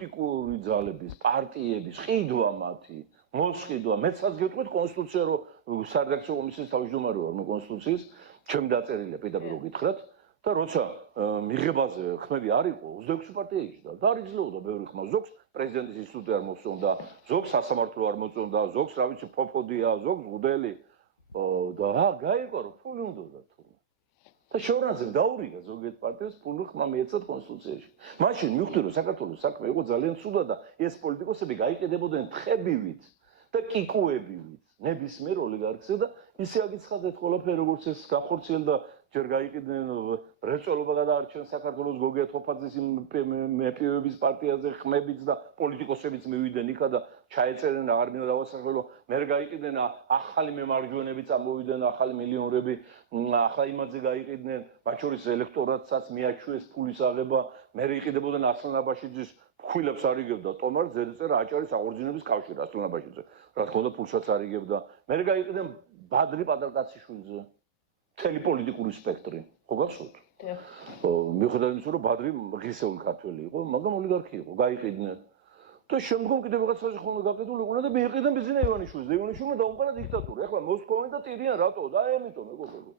პოლიტიკური ძალების, პარტიების ყიდვა მათი, მოსყიდვა. მეცაც გეტყვით კონსტიტუცია რომ სარედაქციო კომისიის თავმჯდომარე ვარ მე კონსტიტუციის, ჩემ დაწერილია პირდაპირ გითხრათ და როცა მიღებაზე ხმები არ იყო 26 პარტია იჯდა და არ იძლეოდა ბევრი ხმა ზოგს პრეზიდენტის ინსტიტუტი არ მოსწონდა, ზოგს სასამართლო არ მოწონდა, ზოგს რა ვიცი ფოფოდია, ზოგს გუდელი და გაიგო რომ ფული უნდოდა თურმე. და შორანძემ დაურიგა ზოგიერთ პარტიას ფული ხმა მიეცათ კონსტიტუციაში. მაშინ მივხვდი რომ საქართველოს საქმე იყო ძალიან ცუდად და ეს პოლიტიკოსები გაიყიდებოდნენ თხებივით და კიკუებივით ნებისმიერ ოლიგარქზე და ისე აგიცხადეთ ყველაფერი როგორც ეს გახორციელდა ჯერ გაიყიდნენ მრეწველობა გადაარჩენ საქართველოს გოგია თოფაძის მეპიოების პარტიაზე ხმებიც და პოლიტიკოსებიც მივიდნენ იქა და ჩაეწერენ აღარ მინდა დავასახელო მე გაიყიდნენ ახალი მემარჯვენეები წამოვიდნენ ახალი მილიონრები ახლა იმაზე გაიყიდნენ მათ შორის ელექტორატსაც მიაჩვეს ფულის აღება მე იყიდებოდნენ ასლან აბაშიძის ფქვილებს არიგებდა ტომარ ძერწერ აჭარის აღორძინების კავშირი ასლან აბაშიძე რა თქმა უნდა ფულსაც არიგებდა მე გაიყიდნენ ბადრი პატარკაციშვილზე მთელი პოლიტიკური სპექტრი ხო გახსოვთ? მიუხედავად იმისა რომ ბადრი ღირსეული ქართველი იყო მაგრამ ოლიგარქი იყო გაიყიდნენ და შემდგომ კიდევ ვიღაცაზე ხოლმე გაყიდული იყვნენ და მიიყიდნენ ბიზნე ივანიშვილს და ივანიშვილმა დაუყარა დიქტატურა ეხლა მოსკოვი და ტირიან რატო და ამიტომ მეგობრებო